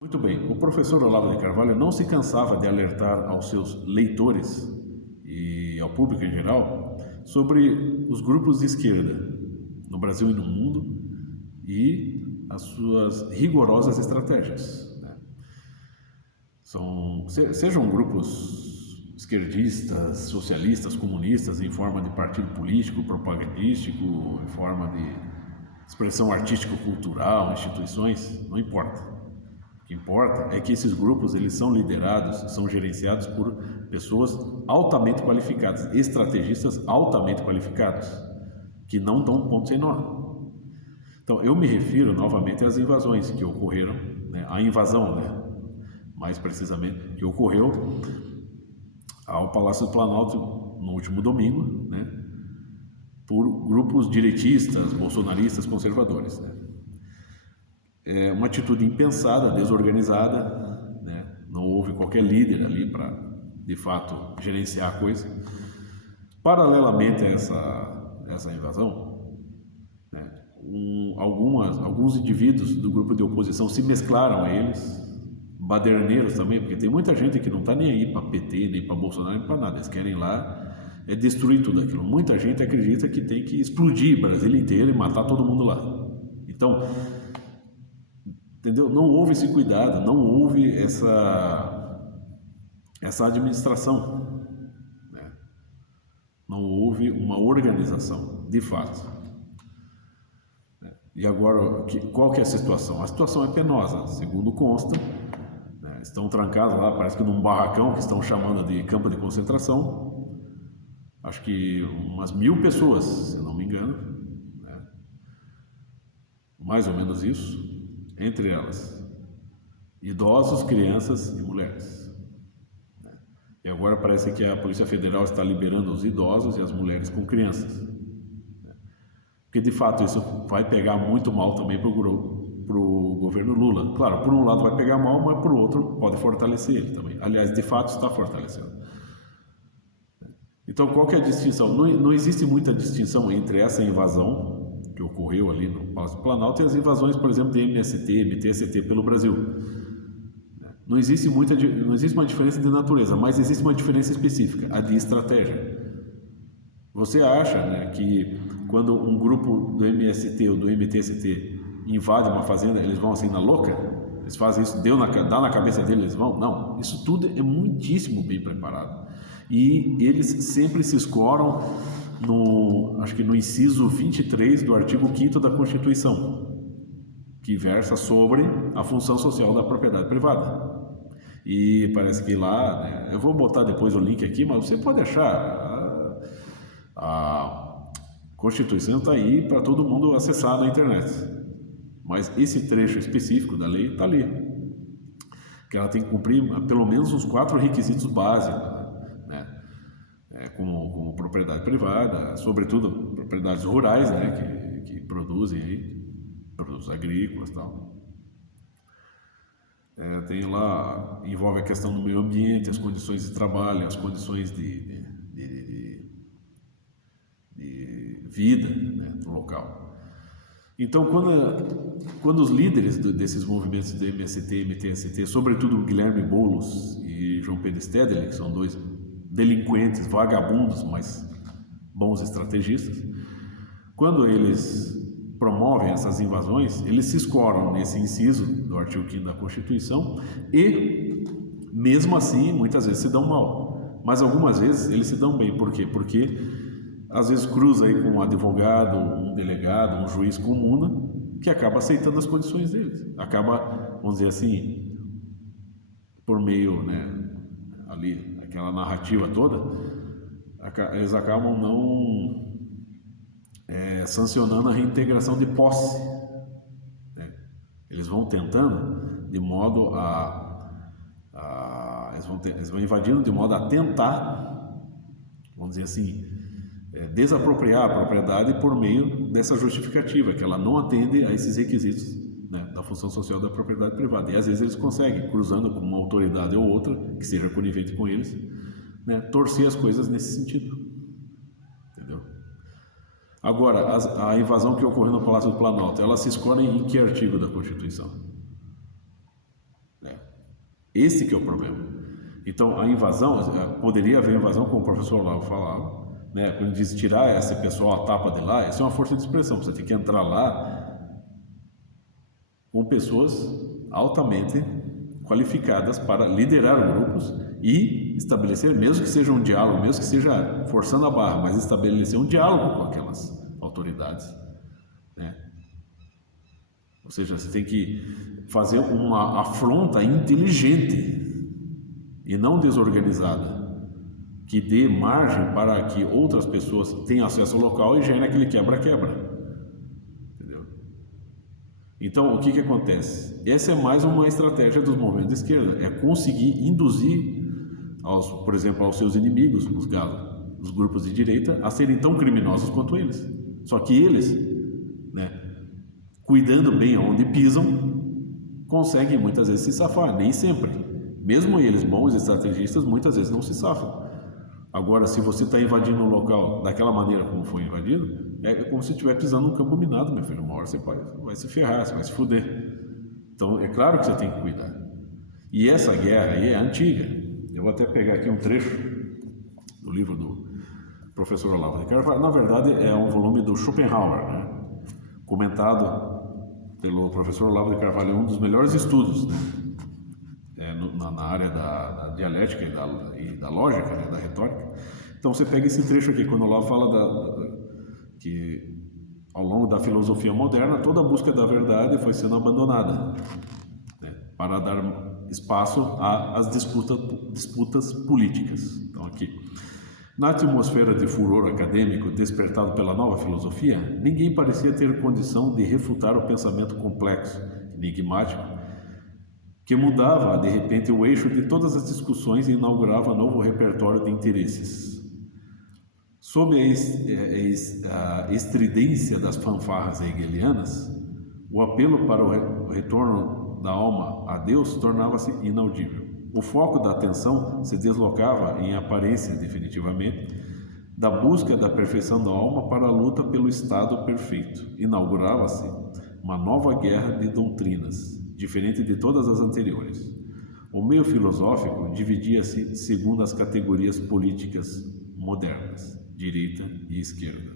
Muito bem, o professor Olavo de Carvalho não se cansava de alertar aos seus leitores e ao público em geral sobre os grupos de esquerda no Brasil e no mundo e as suas rigorosas estratégias, né? Sejam grupos esquerdistas, socialistas, comunistas, em forma de partido político, propagandístico, em forma de expressão artístico-cultural, instituições, não importa. O que importa é que esses grupos eles são liderados, são gerenciados por pessoas altamente qualificadas, estrategistas altamente qualificados, que não dão ponto sem nó. Então, eu me refiro novamente às invasões que ocorreram, né, a invasão, né, mais precisamente, que ocorreu ao Palácio do Planalto no último domingo, né, por grupos direitistas, bolsonaristas, conservadores, né. É uma atitude impensada, desorganizada, né? Não houve qualquer líder ali para, de fato, gerenciar a coisa. Paralelamente a essa invasão, né? Alguns indivíduos do grupo de oposição se mesclaram a eles, baderneiros também, porque tem muita gente que não está nem aí para PT, nem para Bolsonaro, nem para nada, eles querem lá destruir tudo aquilo. Muita gente acredita que tem que explodir o Brasil inteiro e matar todo mundo lá. Então, entendeu? Não houve esse cuidado, não houve essa administração, né? Não houve uma organização, de fato. E agora, qual que é a situação? A situação é penosa, segundo consta, né? Estão trancados lá, parece que num barracão que estão chamando de campo de concentração, acho que umas 1.000 pessoas, se eu não me engano, né? Mais ou menos isso. Entre elas, idosos, crianças e mulheres. E agora parece que a Polícia Federal está liberando os idosos e as mulheres com crianças. Porque, de fato, isso vai pegar muito mal também para o governo Lula. Claro, por um lado vai pegar mal, mas por outro pode fortalecer ele também. Aliás, de fato, está fortalecendo. Então, qual que é a distinção? Não existe muita distinção entre essa invasão que ocorreu ali no Palácio do Planalto e as invasões, por exemplo, de MST, MTST pelo Brasil. Não existe uma diferença de natureza, mas existe uma diferença específica, a de estratégia. Você acha, né, que quando um grupo do MST ou do MTST invade uma fazenda, eles vão assim na louca? Eles fazem isso, dá na cabeça deles, eles vão? Não, isso tudo é muitíssimo bem preparado. E eles sempre se escoram acho que no inciso 23 do artigo 5º da Constituição, que versa sobre a função social da propriedade privada. E parece que lá, né, eu vou botar depois o link aqui, mas você pode achar, a Constituição está aí para todo mundo acessar na internet. Mas esse trecho específico da lei está ali, que ela tem que cumprir pelo menos os 4 requisitos básicos, né? Como propriedade privada, sobretudo propriedades rurais, né, que produzem aí, produtos agrícolas e tal. Tem lá, envolve a questão do meio ambiente, as condições de trabalho, as condições de vida, né, no local. Então, quando os líderes desses movimentos do MST, MTST, sobretudo Guilherme Boulos e João Pedro Stedley, que são 2 delinquentes, vagabundos, mas bons estrategistas, quando eles promovem essas invasões, eles se escoram nesse inciso do artigo 5º da Constituição e, mesmo assim, muitas vezes se dão mal. Mas algumas vezes eles se dão bem. Por quê? Porque às vezes cruza aí com um advogado, um delegado, um juiz comuna, que acaba aceitando as condições deles. Acaba, vamos dizer assim, por meio, né, ali, aquela narrativa toda, eles acabam não sancionando a reintegração de posse, né? Eles vão tentando de modo eles vão invadindo de modo a tentar, vamos dizer assim, desapropriar a propriedade por meio dessa justificativa, que ela não atende a esses requisitos, né, da função social da propriedade privada. E às vezes eles conseguem, cruzando com uma autoridade ou outra, que seja conivente com eles, né, torcer as coisas nesse sentido. Entendeu? Agora, a invasão que ocorreu no Palácio do Planalto, ela se escolhe em que artigo da Constituição? Esse que é o problema. Então, a invasão, poderia haver invasão, como o professor Olavo falava, né? Quando diz tirar esse pessoal a tapa de lá, isso é uma força de expressão. Você tem que entrar lá com pessoas altamente qualificadas para liderar grupos e estabelecer, mesmo que seja um diálogo, mesmo que seja forçando a barra, mas estabelecer um diálogo com aquelas autoridades, né? Ou seja, você tem que fazer uma afronta inteligente e não desorganizada, que dê margem para que outras pessoas tenham acesso ao local e gere aquele quebra-quebra. Entendeu? Então, o que acontece? Essa é mais uma estratégia dos movimentos de esquerda, é conseguir induzir, por exemplo, aos seus inimigos, os grupos de direita, a serem tão criminosos quanto eles. Só que eles, né, cuidando bem onde pisam, conseguem muitas vezes se safar, nem sempre. Mesmo eles, bons estrategistas, muitas vezes não se safam. Agora, se você está invadindo um local daquela maneira como foi invadido, é como se estiver pisando num campo minado, meu filho. Uma hora você vai se ferrar, você vai se fuder. Então, é claro que você tem que cuidar. E essa guerra aí é antiga. Eu vou até pegar aqui um trecho do livro do professor Olavo de Carvalho. Na verdade, é um volume do Schopenhauer, né? Comentado pelo professor Olavo de Carvalho, é um dos melhores estudos, né? Na área da dialética e da lógica, né? Da retórica. Então você pega esse trecho aqui, quando o Olavo fala que ao longo da filosofia moderna, toda a busca da verdade foi sendo abandonada, né? Para dar espaço às disputas políticas. Então aqui, na atmosfera de furor acadêmico despertado pela nova filosofia, ninguém parecia ter condição de refutar o pensamento complexo, enigmático, que mudava, de repente, o eixo de todas as discussões e inaugurava novo repertório de interesses. Sob a estridência das fanfarras hegelianas, o apelo para o retorno da alma a Deus tornava-se inaudível. O foco da atenção se deslocava, em aparência definitivamente, da busca da perfeição da alma para a luta pelo estado perfeito. Inaugurava-se uma nova guerra de doutrinas, diferente de todas as anteriores. O meio filosófico dividia-se segundo as categorias políticas modernas, direita e esquerda.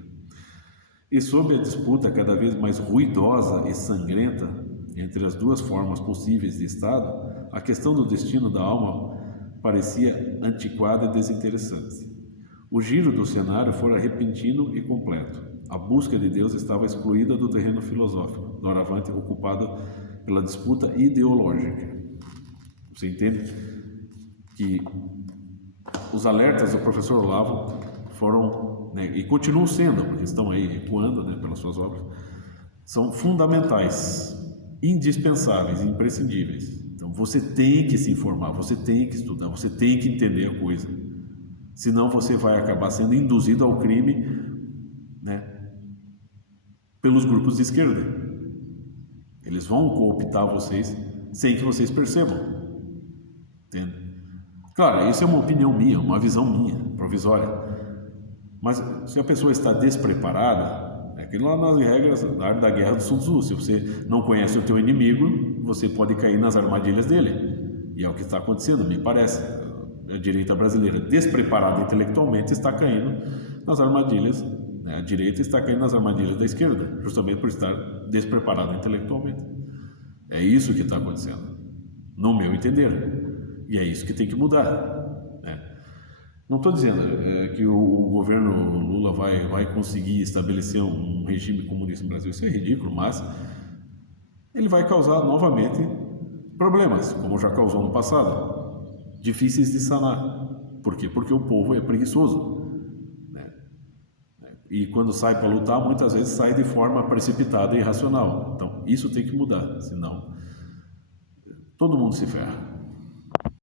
E sob a disputa cada vez mais ruidosa e sangrenta entre as duas formas possíveis de Estado, a questão do destino da alma parecia antiquada e desinteressante. O giro do cenário fora repentino e completo. A busca de Deus estava excluída do terreno filosófico, doravante ocupada pela disputa ideológica. Você entende que os alertas do professor Olavo foram, né, e continuam sendo, porque estão aí ecoando, né, pelas suas obras, são fundamentais, indispensáveis, imprescindíveis. Então você tem que se informar, você tem que estudar, você tem que entender a coisa. Senão você vai acabar sendo induzido ao crime, né, pelos grupos de esquerda. Eles vão cooptar vocês sem que vocês percebam. Entende? Claro, isso é uma opinião minha, uma visão minha, provisória. Mas se a pessoa está despreparada, é aquilo lá nas regras da arte da guerra do Sun Tzu. Se você não conhece o teu inimigo, você pode cair nas armadilhas dele. E é o que está acontecendo, me parece. A direita brasileira, despreparada intelectualmente, está caindo nas armadilhas. A direita está caindo nas armadilhas da esquerda, justamente por estar despreparada intelectualmente. É isso que está acontecendo, no meu entender. E é isso que tem que mudar, né? Não estou dizendo que o governo Lula vai conseguir estabelecer um regime comunista no Brasil. Isso é ridículo, mas ele vai causar novamente problemas, como já causou no passado, difíceis de sanar. Por quê? Porque o povo é preguiçoso. E quando sai para lutar, muitas vezes sai de forma precipitada e irracional. Então, isso tem que mudar, senão todo mundo se ferra.